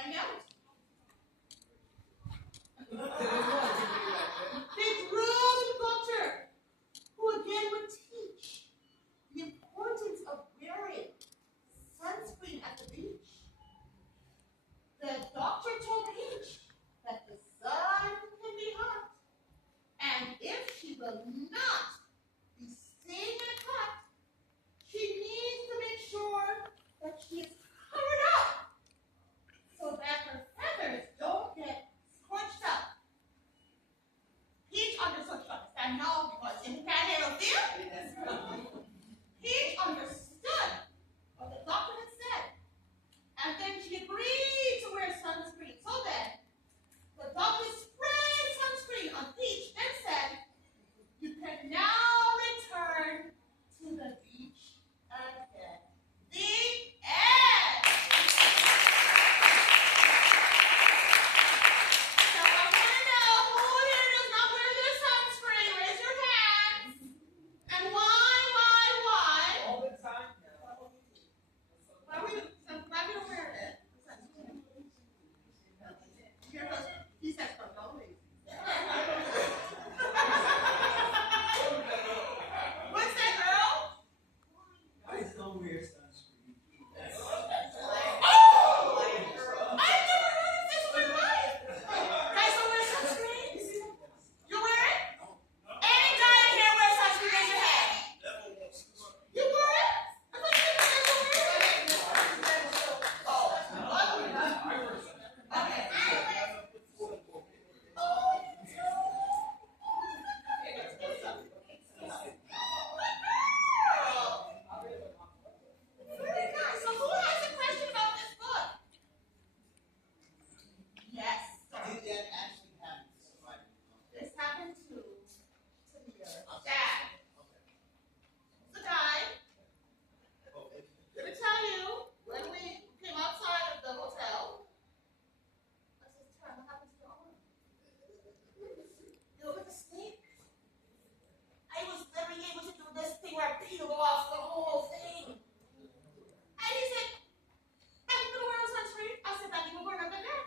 Find out. They drove the doctor, who again would teach the importance of wearing sunscreen at the beach. The doctor told Peach that the sun can be hot, and if she will not be staying in a cut, she needs to make sure that she is covered up so that her feathers don't get scorched up. Peach understood. She understand now because if you can't handle fear, Peach understood what the doctor had said. And then she agreed to wear sunscreen. So then, the doctor sprayed sunscreen on Peach and said, "You can now return to the beach again." The end. So I want to know who here does not wear their sunscreen. Raise your hands. And why? All the time now. Why we don't wear it? Your husband, he says, "Don't always." What's that, girl? I don't wear sunscreen. Oh! I've never heard of this in my life. Guys don't wear sunscreen? You wear it? Any guy in here wear sunscreen? Raise your hand. You wear it? I thought you didn't wear it. Oh, okay. Very nice. So who has a question about this book? Yes. Did that actually happen to somebody? This happened to your dad. The guy. Let me tell you, when we came outside of the hotel, I said, "Tara, what happened to your arm? You look at the snake. I was never able to do this thing where I peeled off the whole thing." And he said, "I'm going to wear sunscreen." I said, "That you will burn up the net."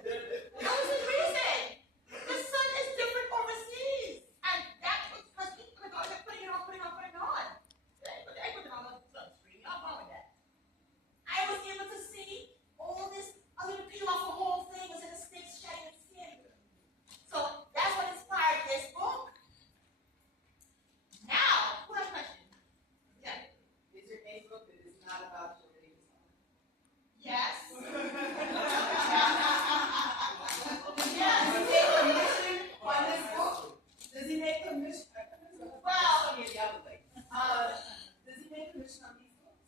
That was his reason. The sun is different overseas. And that was because he kept putting it on. I put it on the sunscreen. I'm wrong with that. I was able to see all this. I was able to peel off the whole thing. It was in the snake's shining skin. So that's what inspired this book. Now, who has a question? Yeah. Is your Facebook that is not about your baby's home? Yes. Does he make commission on this book? Does he make commission? Well, the other way. Does he make commission on these books?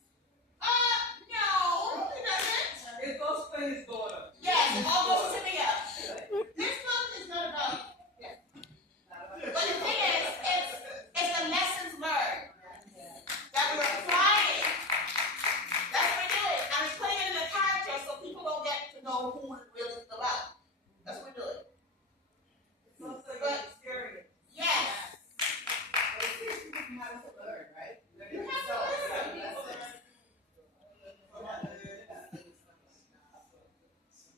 No, he doesn't. It goes for his daughter. Yes, it all goes to Mia. This book is not about yes. But the thing is, it's the lessons learned that we're applying. That's what we're doing. I'm just putting it in the character so people don't get to know who it really is about. That's what we're doing. It's also your experience. Yes. But it teaches you how to learn, right? You have to listen.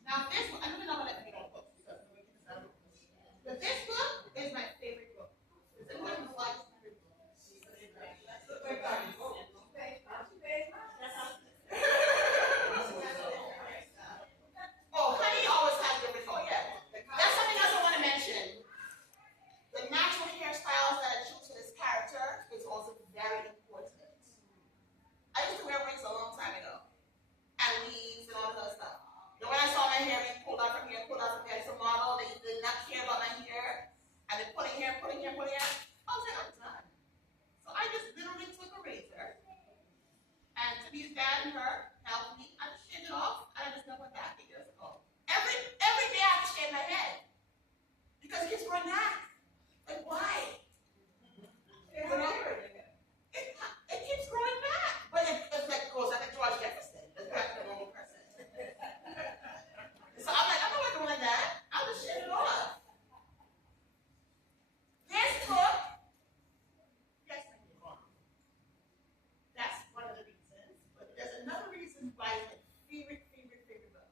Now this one, I'm not gonna let you know books because but this book is my favorite book. It's a book why it's my favorite book. Oh, honey always has different color. Yeah. That's something else I want to mention. The natural hairstyles that I choose for this character is also very important. I used to wear wigs a long time ago. And weaves and all that other stuff. And when I saw my hair being pulled out from here, as a model, they did not care about my hair. And they're pulling hair. I was like, I'm done. So I just literally took a razor. And to be dad and her helped me. I just shaved it off. And I just never went back 8 years ago. Every day I have to shave my head. Because it keeps growing back. Like, why? It keeps growing back. But it's like, goes like a George Jefferson. It's back to the normal person. So I'm like, I'm not doing that. I'll just shave it off. This book, yes, I did. That's one of the reasons. But there's another reason why it's my favorite book.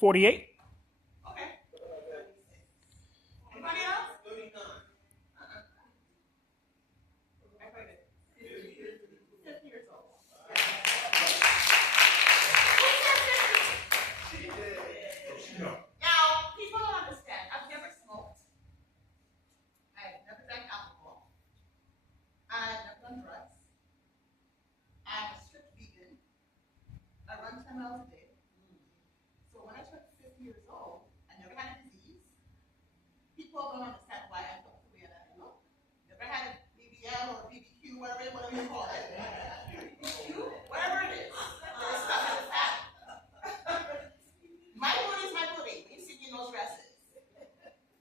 48. Okay. Anybody else? 39. Uh-uh. I heard it. 50 years old. Now, people don't understand. I've never smoked. I've never drank alcohol. I've never done drugs. I'm a strict vegan. I run 10 miles a day. So when I turned 50 years old, I never had a disease. People don't understand why I look the way that I look. Never had a BBL or BBQ, whatever you call it. BBQ, whatever it is. There's stuff in the fat. My booty is my booty. You see me in those dresses.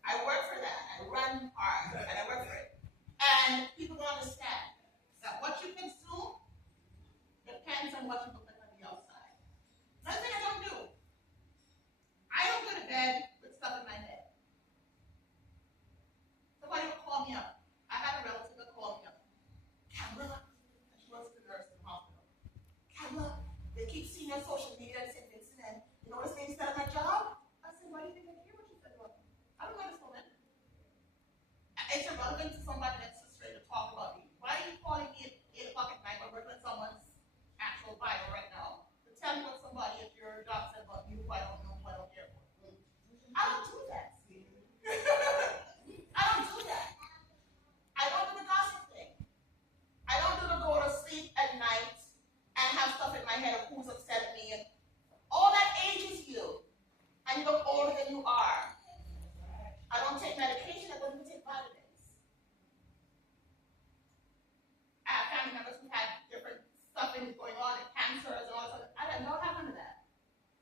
I work for that. I run hard, and I work for it. And people don't understand that what you consume depends on what you look like on the outside. Another thing I don't do. I don't go to bed with stuff in my head. Somebody will call me up. I had a relative that called me up. Kamla, and she works as a nurse in the hospital. Kamla, they keep seeing you on social media and saying this and that. You know what this lady said at my job? I said, why do you think I hear what you said about me? I don't know this woman. It's irrelevant to somebody that's just straight to talk about me. Why are you calling me at 8 o'clock at night when we're doing someone's actual bio right now? To tell me what somebody at your job said about you who I don't know, who I don't care for. I don't do that. I don't do that. I don't do the gossip thing. I don't do the go to sleep at night and have stuff in my head of who's upset at me. And all that ages you. And you look older than you are. I don't take medication. I don't even take vitamins. I have family members who had different stuff going on and cancers and all that stuff. I don't know what happened to that.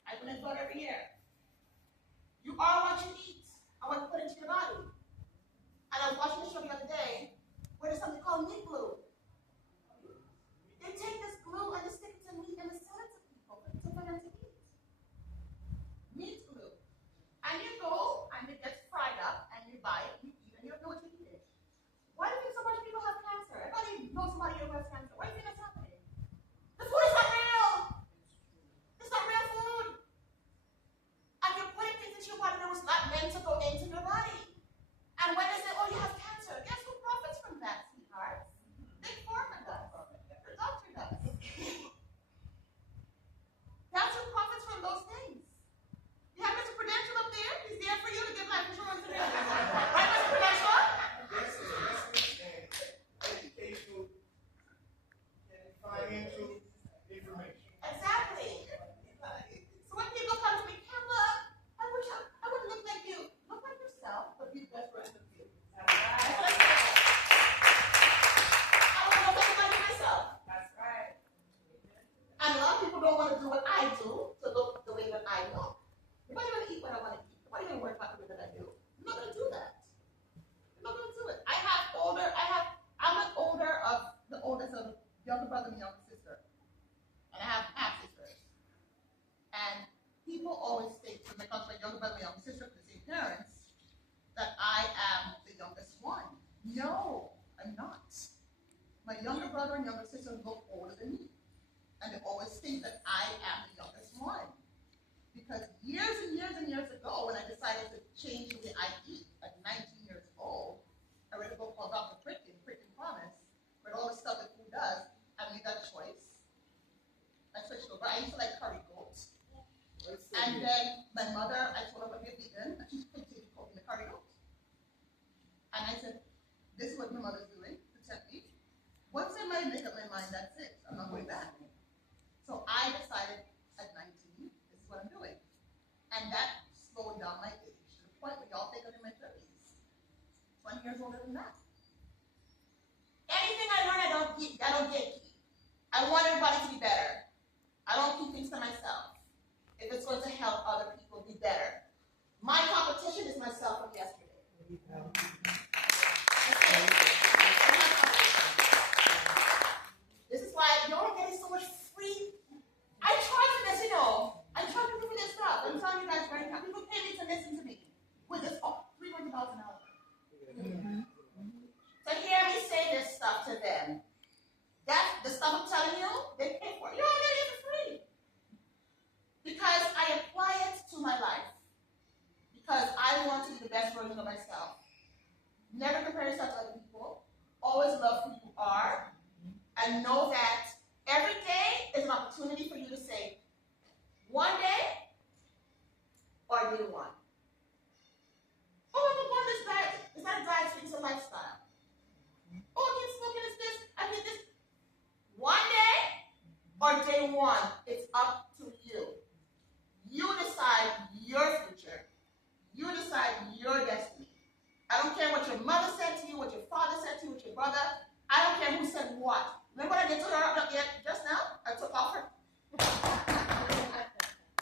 I went and blood every year. You are what you eat and what you put into your body. And I was watching the show the other day where there's something called meat glue. They take this glue and they stick it to meat and they sell it to people for them to eat. Meat glue. And you go and it gets fried up and you buy it, you eat, and you don't know what you're eating. Why do you think so much people have cancer? Everybody knows somebody who has cancer. Why do you think that's happening? The food is not real. It's not real food. And you're putting things into your body that was not meant to go into your body. And when they say, oh, you have cancer, guess who profits from that, sweetheart? Big Pharma does. Your doctor does. That's who profits from those things. You have Mr. Prudential up there. He's there for you to give life insurance to them. Right, Mr. Prudential? Educational and financial information. Exactly. So when people come to me, Kamla, I would look like you. Look like yourself, but be the best version of you. That's what I say. I want to look like myself. That's right. And a lot of people don't want to do what I do to look the way that I look. Nobody going to eat what I want to eat. Nobody going to work about the way that I do. I'm not going to do that. I'm not going to do it. I'm an older of the oldest of younger brother and younger sister. And I have half sisters. And people always say to me, because my younger brother and younger sister have the same parents, that I am the youngest one. No, I'm not. My younger brother and younger sister look older than me. And they always think that I am the youngest one. Because years and years and years ago, when I decided to change the way I eat at 19 years old, I read a book called Dr. Pricken Promise, where all the stuff that food does, I made that choice. I switched over. I used to like curry goat. And then my mother, I told her I'm going to be a vegan, and she continued to cook me the curry goat. And I said, this is what my mother's doing to tempt me. Once I make up my mind, that's it. I'm not going back. So I decided at 19, this is what I'm doing. And that slowed down my age to the point where y'all think I'm in my 30s. 20 years older than that. Anything I learn, I don't gatekeep. I want everybody to be better. I don't keep things to myself. If it's going to help other people be better. My competition is myself from yesterday. This is why y'all are getting so much free. I charge for this, I charge people for this stuff. I'm telling you guys right now, people pay me to listen to me with this $300 an hour. So hear me say this stuff to them. That's the stuff I'm telling you, they pay for it. You all get it for free. Because I apply it to know myself. Never compare yourself to other people. Always love who you are. And know that every day is an opportunity for you to say, one day or I didn't want. Oh, I'm going on this diet. It's not a diet, it's a lifestyle. Oh, I keep smoking, it's this, I need this. One day or day one, it's up to you. You decide your future. You decide your destiny. I don't care what your mother said to you, what your father said to you, what your brother. I don't care who said what. Remember what I did to her just now? I took off her.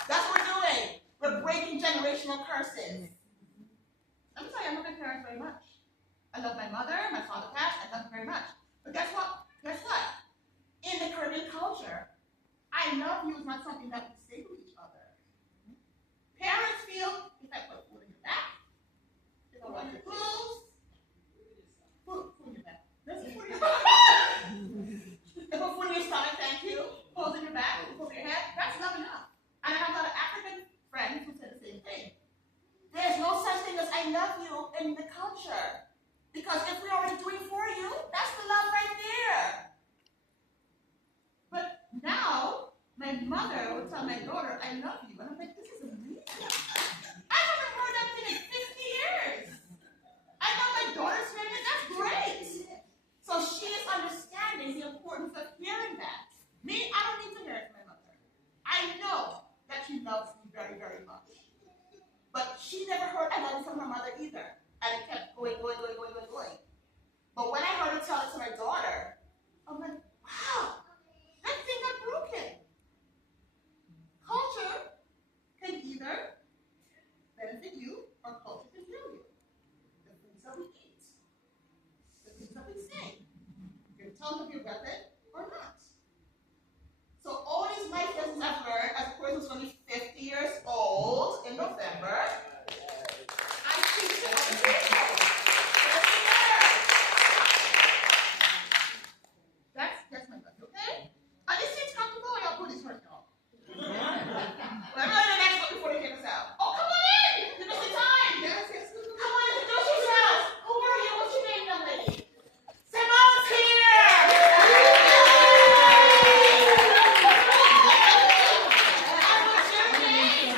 That's what we're doing. We're breaking generational curses. I'm sorry, I love my parents very much. I love my mother, my father passed, I love them very much. But guess what? Guess what? In the Caribbean culture, I love you is not something that we say to each other. Parents feel if I put food in your back, if I want your clothes, food in your back. Listen, food in your back. If I put in your stomach, thank you. Clothes in your back, food in your head, that's love enough. And I have a lot of African friends who say the same thing. There's no such thing as I love you in the culture. Because if we're already doing for you, that's the love right there. But now, my mother would tell my daughter, I love you. And I'm like, this is amazing. I haven't heard that thing in 50 years. I know my daughter's hearing it, that's great. So she is understanding the importance of hearing that. Me, I don't need to hear it from my mother. I know that she loves me very, very much. But she never heard I love you from her mother either. And it kept going. But when I heard her tell it to my daughter, I'm like, wow, that thing got broken. Culture can either benefit you or culture can kill you. The things that we eat, the things that we say, your tongue can be a weapon or not. So all these life lessons I've learned as a person who's going to be 50 years old in November, I teach to other people. That's my best, okay? Are these seats comfortable or y'all put these first y'all? Well, I'm really the next one before they kick us out. Oh, come on in! Give us the time! Come on, introduce yourselves. Who are you? What's your name, young lady? Simone's here! And what's your name?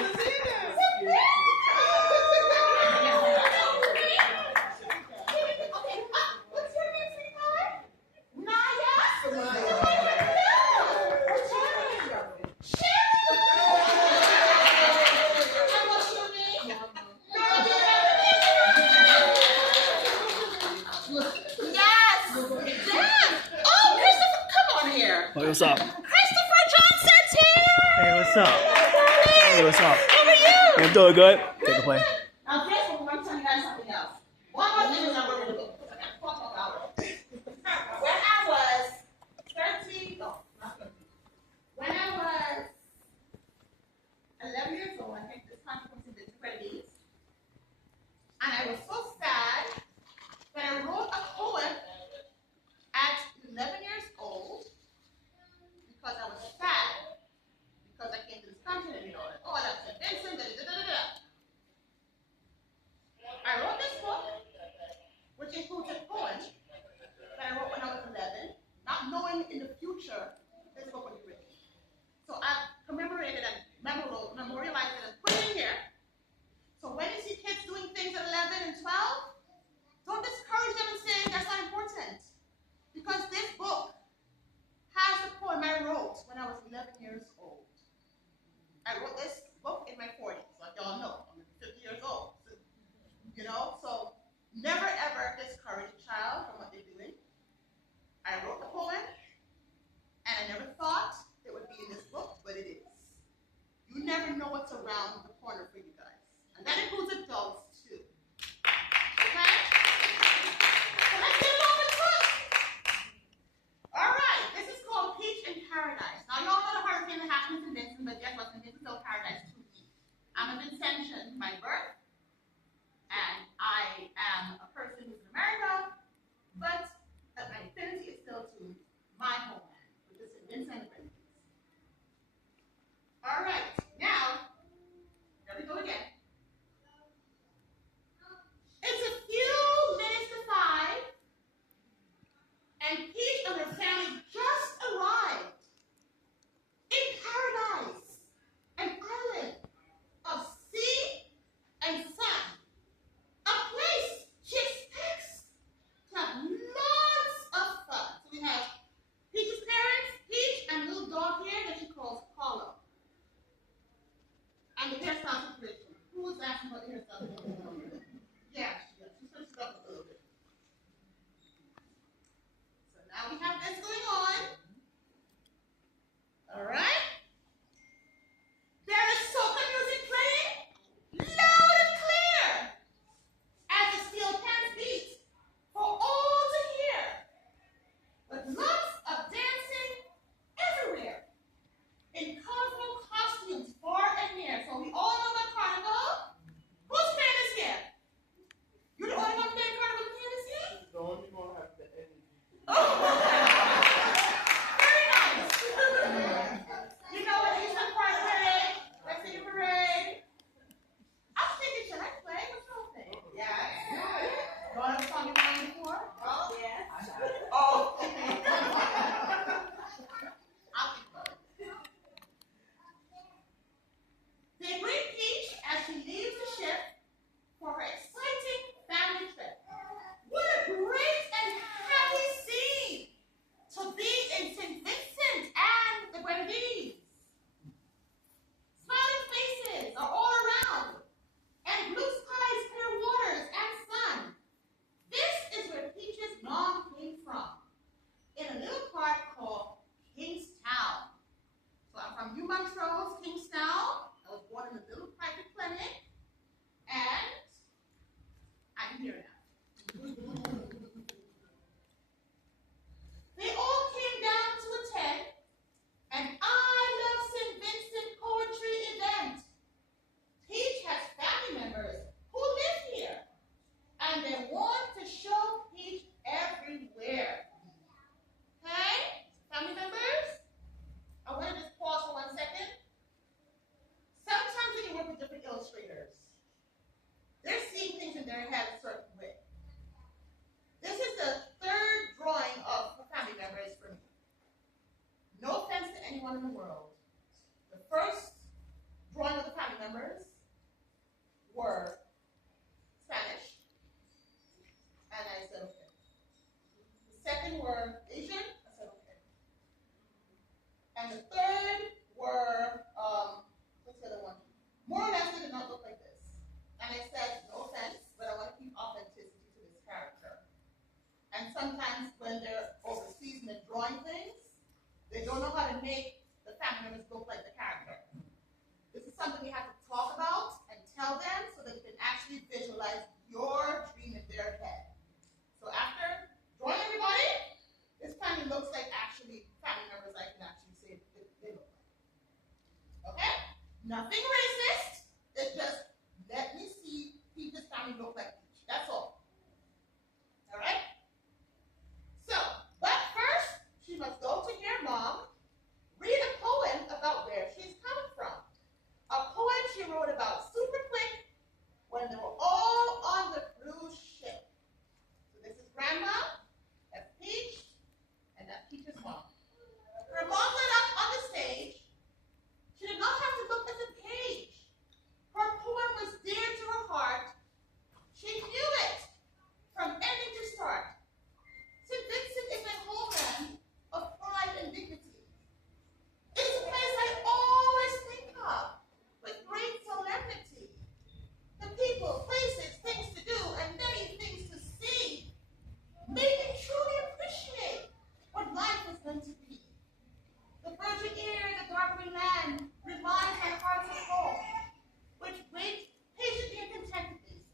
Okay, what's your name, sweetheart? Naya? Hey, what's up? Christopher Johnson's here! Hey, what's up? Hey, what's up? How are you? Hey, I'm doing good. Can't complain. Now, guess what? I'm telling you guys something else. One more thing is I'm going to do. When I was 13, no, not 13. When I was 11 years old, I think this consequence of the credits, and I was so sad that I wrote a poem at 11 years old because I was sad because I came to this country and you know, oh, that's St. Vincent, I wrote this book, which includes a poem that I wrote when I was 11, not knowing in the future this book would be written. So I've commemorated and memorialized it and put it in here. So when you see kids doing things at 11 and 12, don't discourage them and say that's not important. Because this book has the poem I wrote when I was 11 years old. I wrote this book in my 40s, like y'all know. I'm 50 years old. So, you know, so never ever discourage a child from what they're doing. I wrote the poem, and I never thought it would be in this book, but it is. You never know what's around the corner for you guys. And that includes adults too. Okay? So let's get along with it. All right, this is called Peach in Paradise. Now, y'all know the hurricane that happened in Vincent, but guess what? Vincent is still paradise to me. I'm a Vincentian by birth, and I am a person who's in America, but my affinity is still to my homeland, which is in Vincent and Grenadines. All right, now, here we go again. It's Yeah, she switched it up a little bit. So now we have this going on. All right. There is soca music playing loud and clear as the steel pans beat for all to hear. With lots of dancing everywhere in colorful costumes far and near. So we all know about carnival. Who's playing this year? You're the only one playing carnival playing this year? She's the only one have the energy. Oh, very nice. You know what? Eastern Park Parade, West City Parade. I was thinking, should I play? What's wrong with it? Yes. You want to song you playing before? Oh, yes. Oh. I'll think about it. They bring Peach as she leaves the ship for her exciting family trip. What a great and happy scene to be in St. Vincent and the Grenadines. Smiling faces are all around, and blue skies, clear waters, and sun. This is where Peach's mom came from, in a little part called Kingstown. So I'm from New Montrose, Kingstown. I was born in a little private clinic, and I'm here now. They all came down to attend an I Love St. Vincent poetry event. Peach has family members who live here, and they want to show Peach everywhere. Okay? Family members? I want to just pause for 1 second. Sometimes when you work with different illustrators, they're seeing things in their head a certain way. This is the third drawing of the family members for me. No offense to anyone in the world. The first drawing of the family members were Spanish, and I said okay. The second were Asian, I said okay. And the third were, what's the other one? More or less they did not look like this. And I said, no offense, but I want to keep authenticity to this character. And sometimes when they're overseas and they're drawing things, they don't know how to make the family members look like the character. This is something we have to talk about and tell them so that you can actually visualize your dream in their head. So after drawing everybody, this kind of looks like actually family members I can actually say they look like. Okay? Nothing racist. It's just let me see Peach's family look like Peach. That's all. All right? So, but first, she must go to hear Mom read a poem about where she's coming from. A poem she wrote about super quick when they were all on the cruise ship. So this is Grandma, that's Peach, and that's Peach's mom. Her mom got up on the stage. She did not have to look at the page. Her poem was dear to her heart. She knew it from ending to start. St. Vincent is my homeland of pride and dignity. It is a place I always think of with great solemnity. The people, places, things to do, and many things to see made me truly appreciate what life was meant to be. The virgin air, the darkening land reminds our hearts of home, which wait patiently and contentedly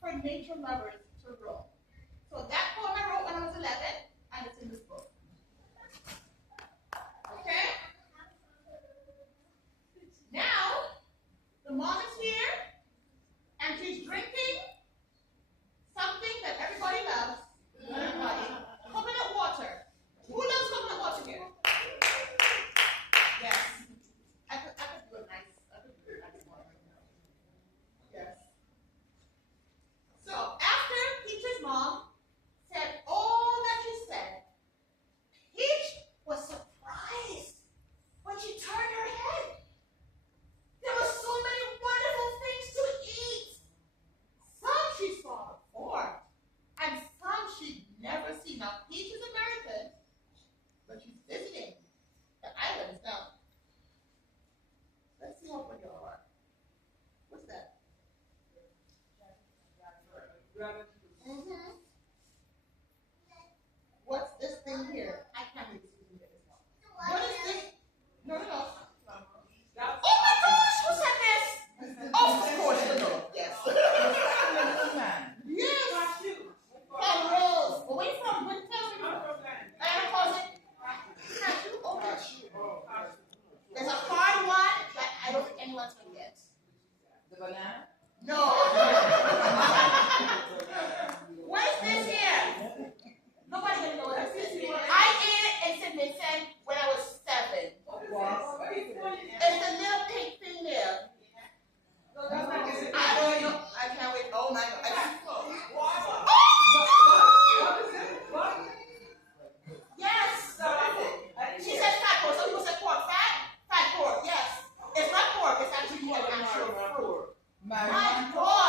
for nature lovers to roam. So that poem I wrote when I was 11, and it's in this book. Okay? Now, the mom is here, and she's drinking something that everybody loves. Everybody. Coconut water. Who loves coconut water here? Yes. I could do a nice one. Yes. So after No. Where's this here? Nobody gonna know what this is. I ate it in St. Vincent when I was 7. It's a little pink thing there. I don't know. I can't wait. Oh my God. Yes. She said fat pork. Some people say pork fat. Fat pork. Yes. It's not pork. It's actually an actual fruit. My God.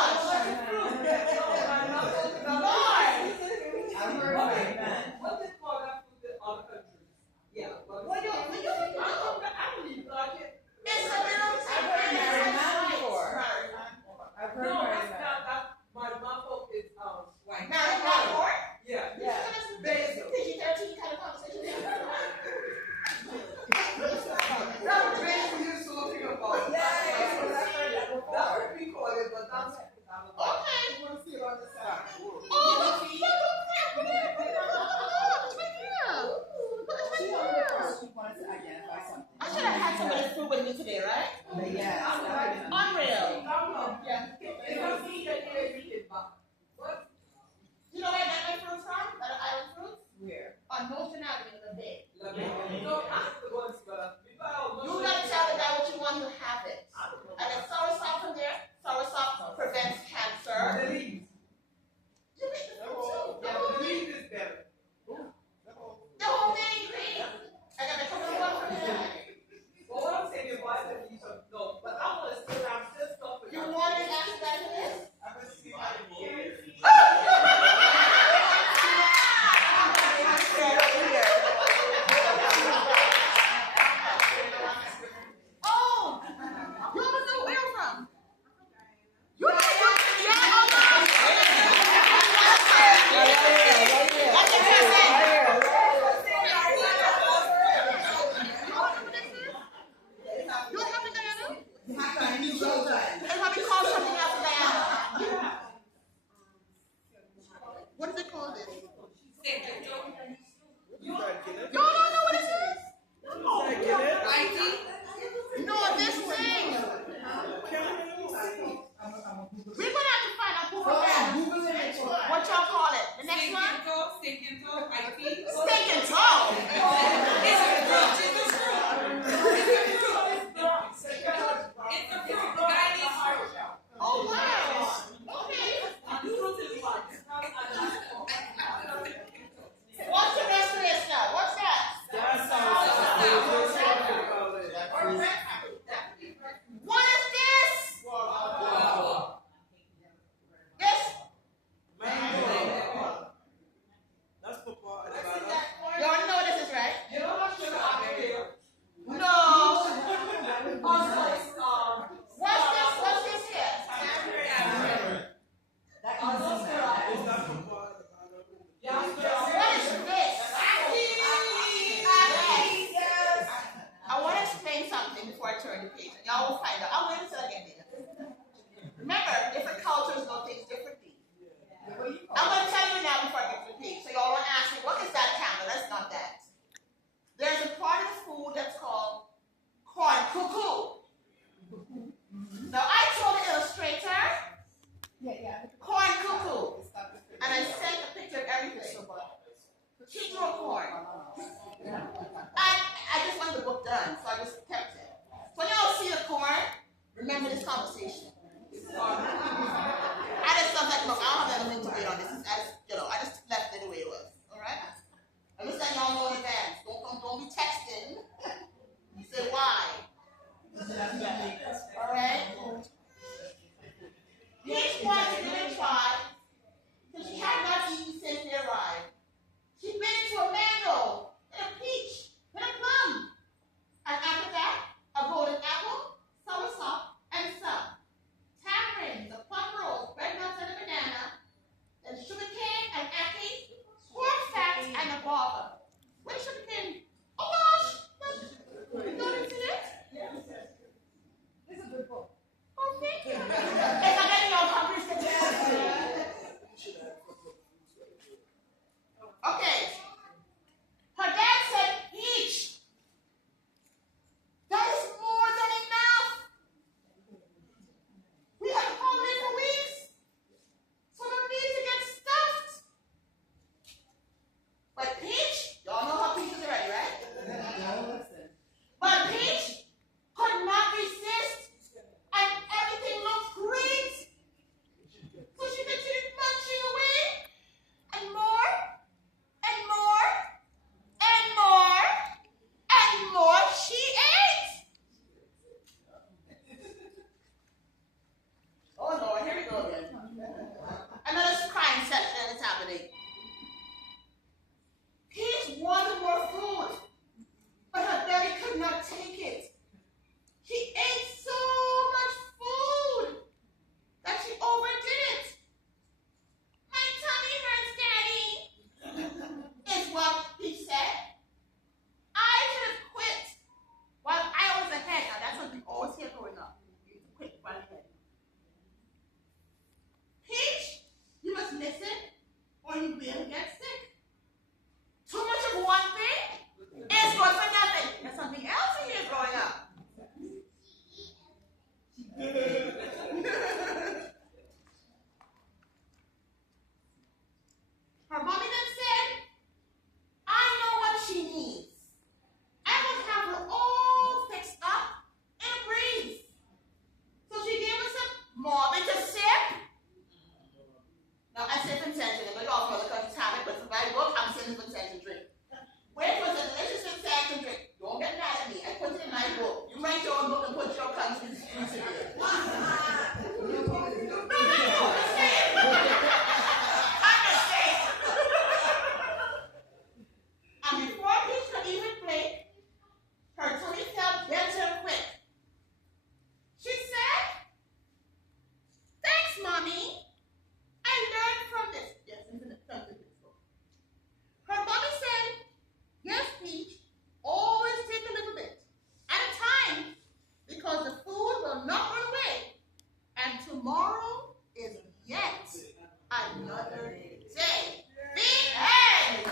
another day. The end.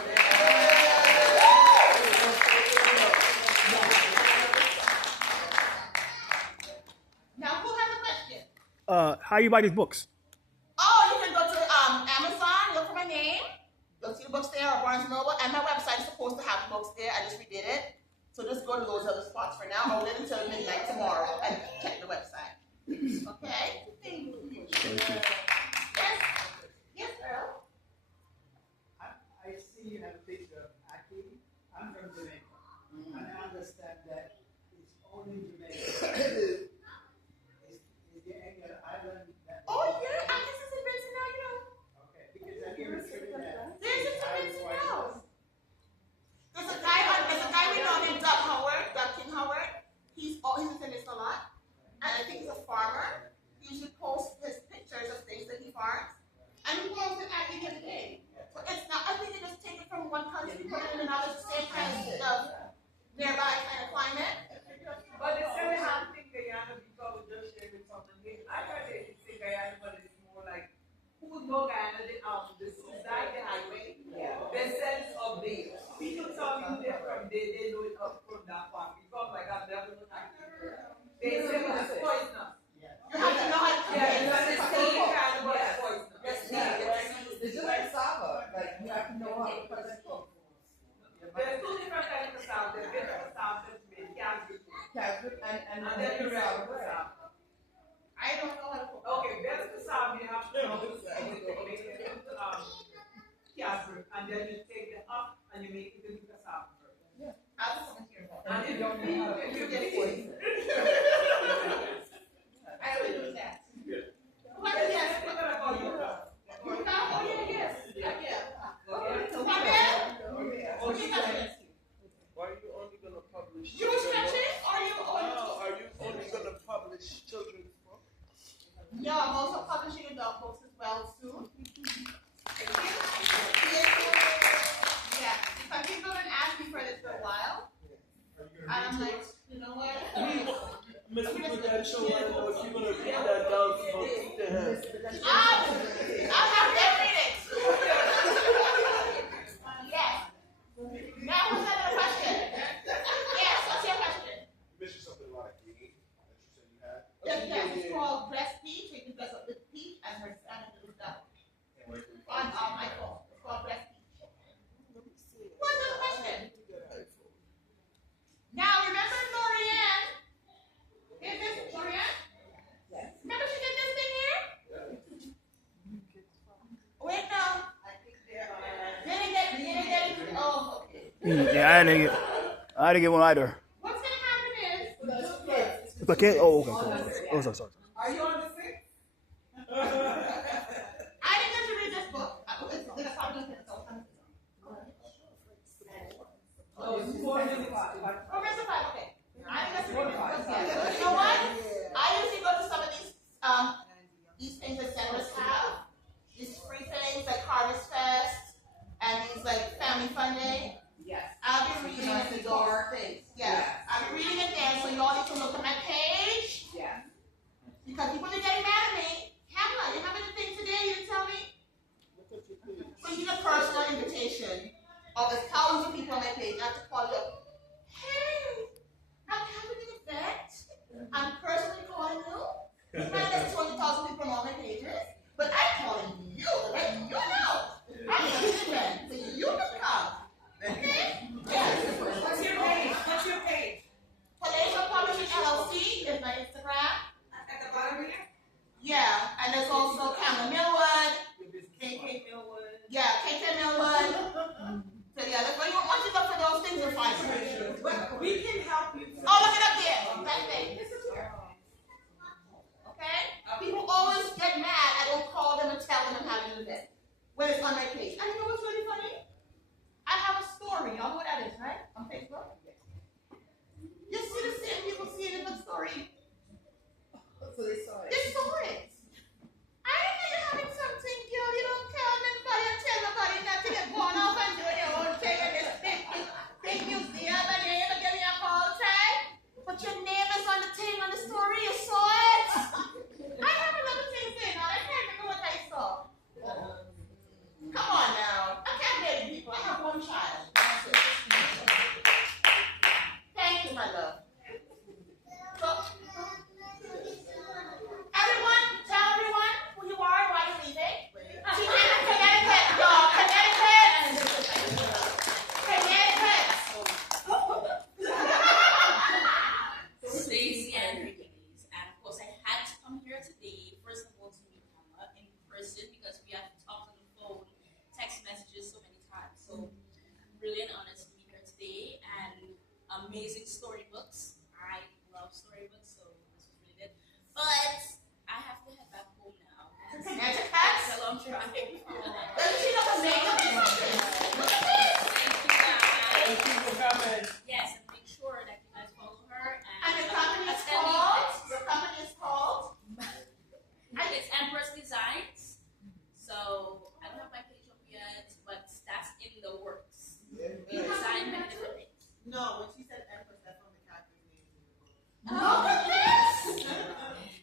Now, who has a question? How you buy these books? Oh, you can go to Amazon, look for my name. You'll see the books there, or Barnes & Noble, and my website is supposed to have books there. I just redid it. So just go to those other spots for now. I'll wait until midnight tomorrow and check the website. Okay? Thank you. Yes? Yes, Earl? I see you have a picture of Aki. I'm from Jamaica. And I understand that it's only Jamaica. Is there any other island that? Oh, yeah. I guess it's in Vincent now, you know. Okay, because I hear it's Trinidad. There's a Vincent now. There's a guy we know named Doug King Howard. He's in this a lot. And I think he's a farmer. He usually posts his pictures of things that he farms. And he posts it every day. So it's not, I think they just take it from one country, put it in another, it's the same kind of nearby kind of climate. But they say we have to think Guyana because we just shared with something. I heard they say Guyana, but it's more like who know Guyana, the side, the highway. Yeah. They said it's up there. People tell you they're from there, they know it up from that farm. Because like I've never looked at it. They say it's poisonous. You have to know how to Yeah, compare. it's the same kind of, but it's poisonous. It's just like cassava. Like you have to know how to put it. There's two different kinds of cassava. There's bitter cassava that's made canned. Cabbage and And then the regular cassava. I don't know how to cook. Okay, bitter cassava you have to know make it into casserole, and then you take the up and you make it into cassava. I'll just come here. And if you get poison. I will do that. What is that? We're gonna call you. Oh, yes. Yeah. Come here. What is that? Why are you only going to publish? You stretch it, or you Are you only going to publish children's books? No, I'm also publishing adult books as well soon. Thank you. Yeah, some people have been asking for this for a while. And I'm like, you know what? Mr. Prudential, if you're going to read that down book to him. I'll have them read it. Yes. Now, who's another question? Yes, what's your question? You mentioned something about a game that you said you had. Yes, it's called Breast Peach. You can dress up with Peach and her little stuff. On my phone. It's called Breast Peach. What's the question? Now, remember Lorianne? Is this Lorianne? Yes. Remember she did this thing here? Wait, no. Didn't get it. Oh, okay. Yeah, I didn't get one either. What's going to happen is, If I can't, oh, okay, cool. Oh, sorry. Are you on the sixth? I didn't get to read this book. It's probably going to Oh, it's 4:05. Oh, Mr. Five, okay. I didn't get to read this book yet. You know what? I usually go to some of these things that centers have. These free things like Harvest Fest and these like Family Fun Day. Yes. I'll be reading it in those things. Yeah. I'll be reading it there, so you all need to look at my page. Yes. Because people are getting mad at me. Kamla, you having a thing today? You didn't tell me? So you need a personal invitation of the thousands of people on my page. I have to call you up. Hey, I'm having an event. I'm personally calling you. It's not that 20,000 people on all my pages, but I'm calling you to let you know. I'm having an event, so you can come. Okay? Yes. What's your page? What's your page? Palatial Publishing LLC is my Instagram. At the bottom here? Yeah, and there's also Kamla Millwood. KK Millwood. Yeah, KK Millwood. So yeah, that's why you want you look for those things and find them. But we can help you. Oh, look it up there. That thing. This is here. Okay? People always get mad. I don't call them and tell them I'm having an event when it's on my page. And you know what's really funny? I have a story. Y'all know what that is, right? On Facebook. You see the same people seeing it in the story. So they saw it. They saw it. I didn't know you're having something, girl. You don't tell anybody and tell nobody not to get gone off and doing your own thing and this big museum and you're gonna give me a call, right? But your name is on the thing on the story. You saw it. I have another thing saying. I can't remember what I saw. amazing storybooks. I love storybooks, so this was really good. But I have to head back home now. Magic hats? It's a long drive. Doesn't she know the makeup or something? Look at this. Thank you for coming. Yes, and make sure that you guys follow her. And your company is attend called? events. Your company is called? It's Empress Designs. So I don't have my page up yet, but that's in the works. We design many different things. No, when she said Empress, that's on the captain's name. Look at this.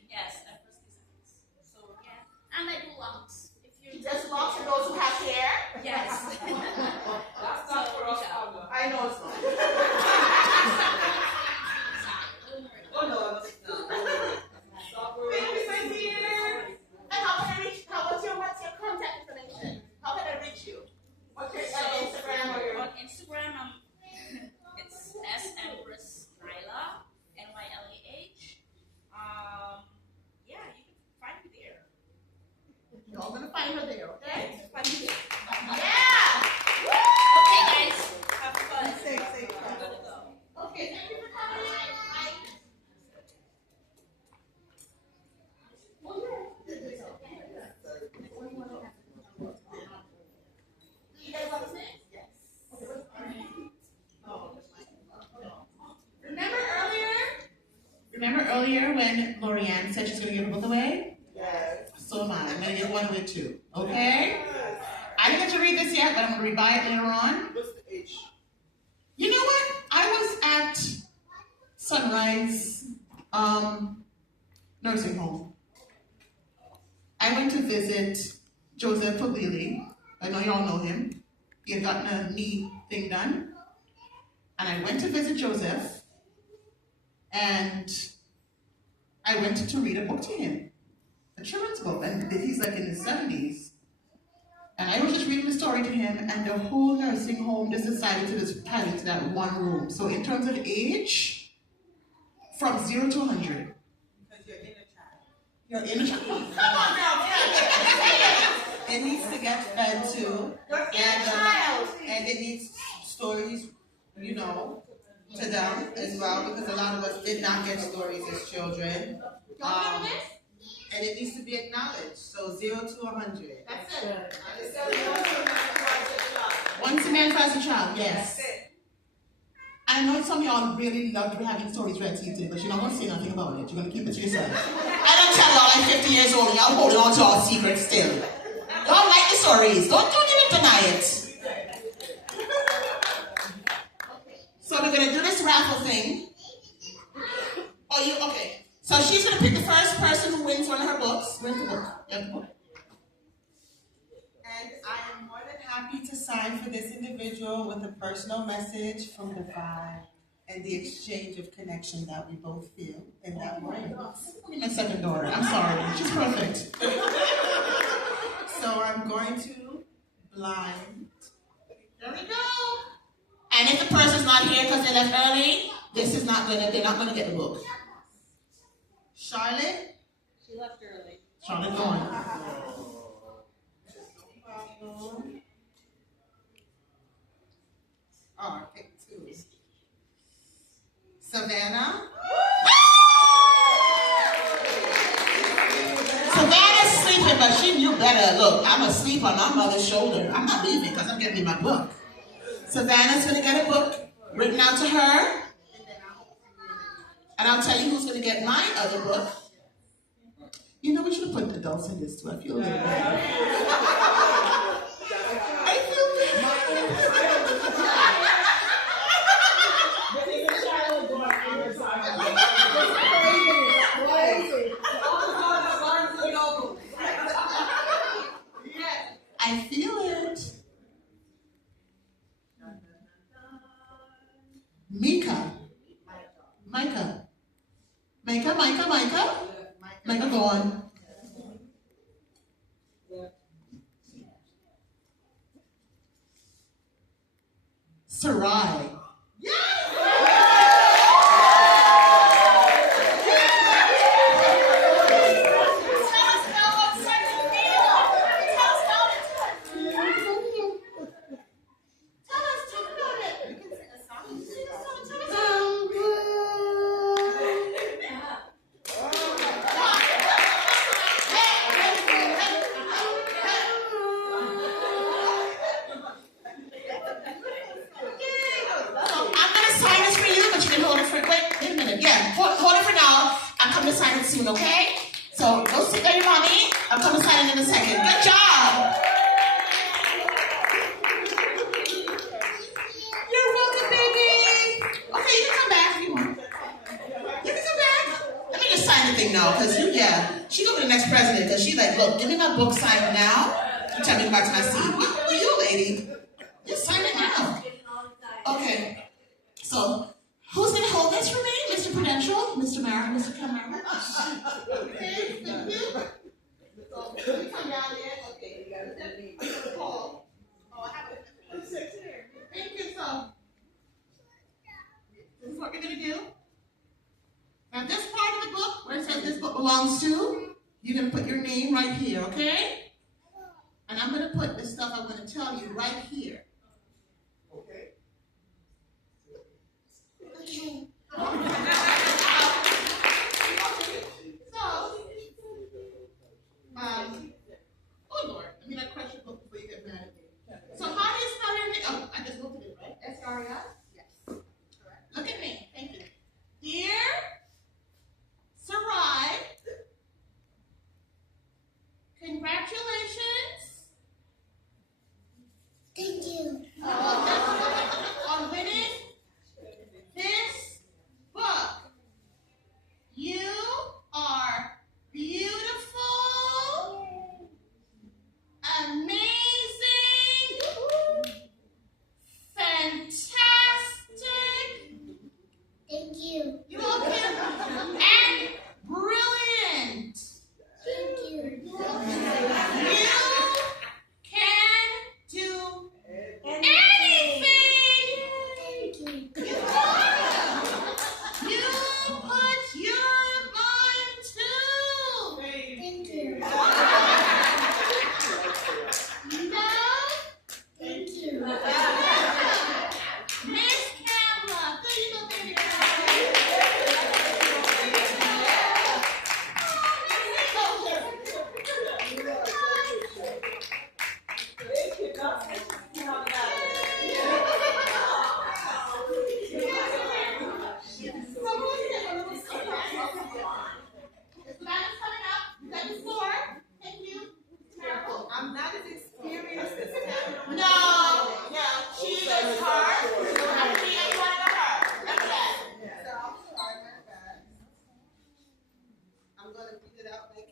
Yes, Empress Designs. So yeah, and I do locks. If you He does locks for those who have hair? yes. That's not for us, Kamla. I know it's not. Oh, no, it's not. Stop worrying. Thank you, my dear. And how can I reach? What's your contact information? How can I reach you? What's your Instagram or your? On Instagram, it's S Empress Nyla, NYLAH. Yeah, you can find me there. You're all gonna find her there, okay? Find me there. Yeah. Okay, guys, have fun. Safe. I'm gonna go. Okay, thank you for coming. You guys want to sing? Yes. Remember earlier when Lorianne said she's going to give a book away? Yes. So am I. I'm going to give one away too. Okay? I didn't get to read this yet, but I'm going to rebuy it later on. What's the H? You know what? I was at Sunrise nursing home. I went to visit Joseph Puglili. I know you all know him. He had gotten a knee thing done. And I went to visit Joseph. And I went to read a book to him. A children's book. And he's like in his 70s. And I was just reading the story to him, and the whole nursing home just decided to just pile into that one room. So in terms of age, from 0 to 100. Because you're in a child. You're in a child. Come on, girl. It needs to get fed too. And it needs stories, you know, to them as well, because a lot of us did not get stories as children. And it needs to be acknowledged. So 0 to 100. That's it. Once a man finds a child, yes. I know some of y'all really loved having stories read to you today, but you're not going to say nothing about it. You're going to keep it to yourself. I don't tell y'all I'm 50 years old and y'all holding on to all secrets still. Y'all like the stories. Don't even deny it. So we're going to do this raffle thing. Oh, you, okay. So she's going to pick the first person who wins one of her books. Wins the book. Yeah, the book. And I am more than happy to sign for this individual with a personal message from the vibe and the exchange of connection that we both feel in that moment. My second daughter. I'm sorry. She's perfect. So I'm going to blind. There we go. And if the person's not here because they left early, they're not gonna get the book. Charlotte? She left early. Charlotte going. Oh, I picked two. Savannah? Savannah's sleeping, but she knew better. Look, I'm asleep on my mother's shoulder. I'm not leaving because I'm getting my book. Savannah's gonna get a book written out to her. And I'll tell you who's gonna get my other book. You know, we should have put adults in this too. I feel a little bad. I feel bad. I feel it. Micah. Micah, go on. Sarai. signing in a second. Good job. You're welcome, baby. Okay, you can come back if you want. You can come back. Let me just sign the thing now, because she's gonna be the next president, because she's like, look, give me my book signed now. You tell me to go back to my seat. What are you, lady? Just sign it now. Okay. So, who's gonna hold this for me? Mr. Prudential? Mr. Mara? Mr. Kamla? Okay, thank you. So, let me come down there. Okay. Paul. Oh, I have it. Thank you, so. This is what we're gonna do. Now, this part of the book, where it says this book belongs to, you're gonna put your name right here, okay? And I'm gonna put the stuff I'm gonna tell you right here. Okay. Okay. Oh Lord, let me not crush your book before you get mad at me. So how do you spell your name? Oh, I just looked at it, right? S-R-E-S? Yes. Correct. Look at me. Thank you. Dear Sarai, congratulations. Thank you. On winning this book. You are beautiful, amazing, fantastic. Thank you. You're welcome. And brilliant. Thank you. You can do anything. Thank you. You put your mind to. Thank you. Love, Thank you. Miss Kamla. There you go, baby. I'm not as experienced as Kamla. No, she is her. You don't have to be any one of her. That's that. So I'll try my best. I'm gonna read it out like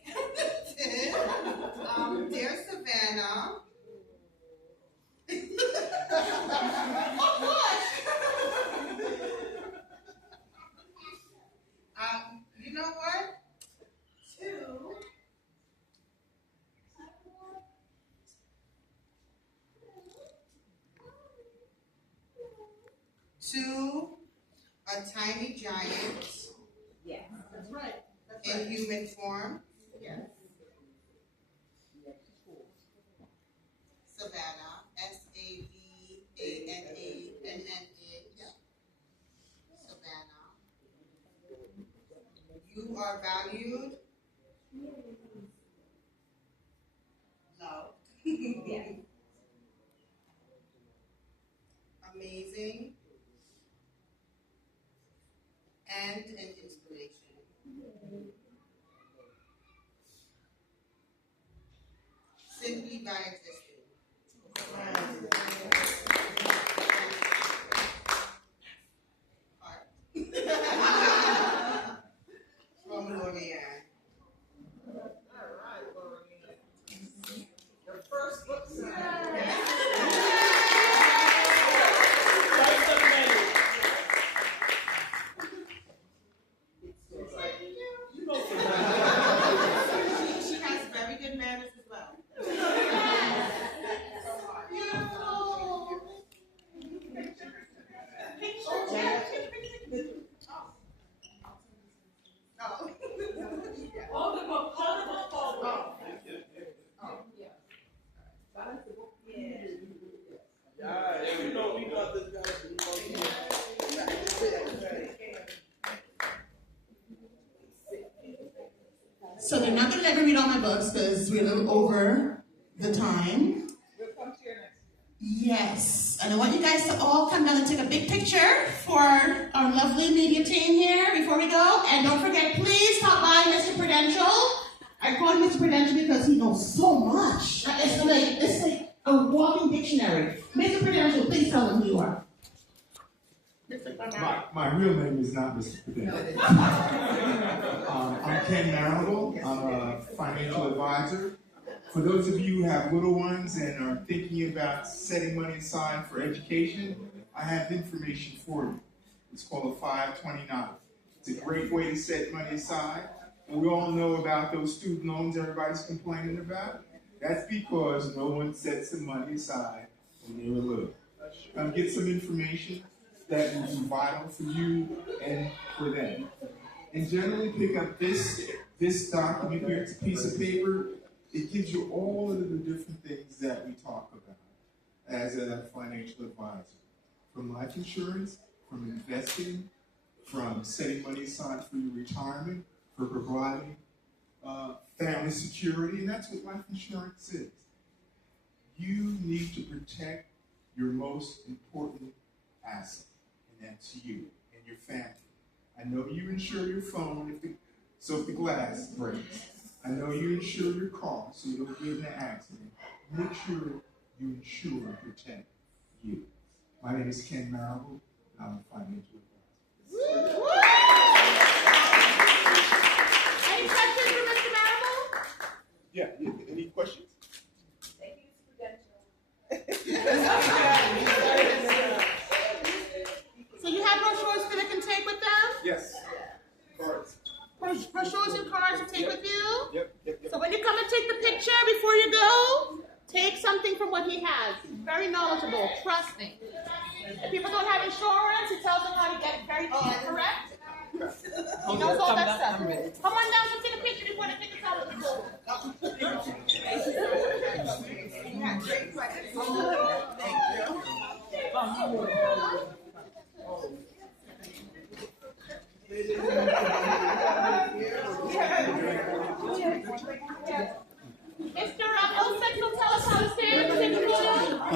Kamla did. Dear Savannah. You know what? To a tiny giant That's right. in human form, Yes. Savannah, Savannah, Savannah. You are valued, loved, amazing, and an inspiration. Simply by existing. Heart. From L'Oreal. She has very good manners as well. Hold the book forward. Yeah, you know we got this guy. So they're not going to let me read all my books because we're a little over the time. We'll come to your next. Yes, and I want you guys to all come down and take a big picture for our lovely media team here before we go. And don't forget, please stop by Mr. Prudential I call him Mr. Prudential because he knows so much. It's like a walking dictionary. Mr. Prudential, please tell him who you are. My real name is not Mr. Prudential. I'm Ken Marable. I'm a financial advisor. For those of you who have little ones and are thinking about setting money aside for education, I have information for you. It's called a 529. It's a great way to set money aside. And we all know about those student loans everybody's complaining about. That's because no one sets the money aside when they were little. Come get some information that will be vital for you and for them. And generally pick up this document here. It's a piece of paper. It gives you all of the different things that we talk about as a financial advisor. From life insurance, from investing, from setting money aside for your retirement, for providing family security, and that's what life insurance is. You need to protect your most important asset, and that's you and your family. I know you insure your phone if the glass breaks. I know you insure your car so you don't get in an accident. Make sure you insure and protect you. My name is Ken Marable, and I'm a financial advisor. Any questions for Mr. Marable? Yeah, any questions? Thank you, Prudential. So you have brochures that they can take with them? Yes. Cards. Brochures and cards to take with you? Yep. So when you come and take the picture before you go, take something from what he has. He's very knowledgeable, trust me. If people don't have insurance, he tells them how to get it very correct. He knows all that stuff. Come on down and take a picture before they take us out of the school. You had great questions. Thank you.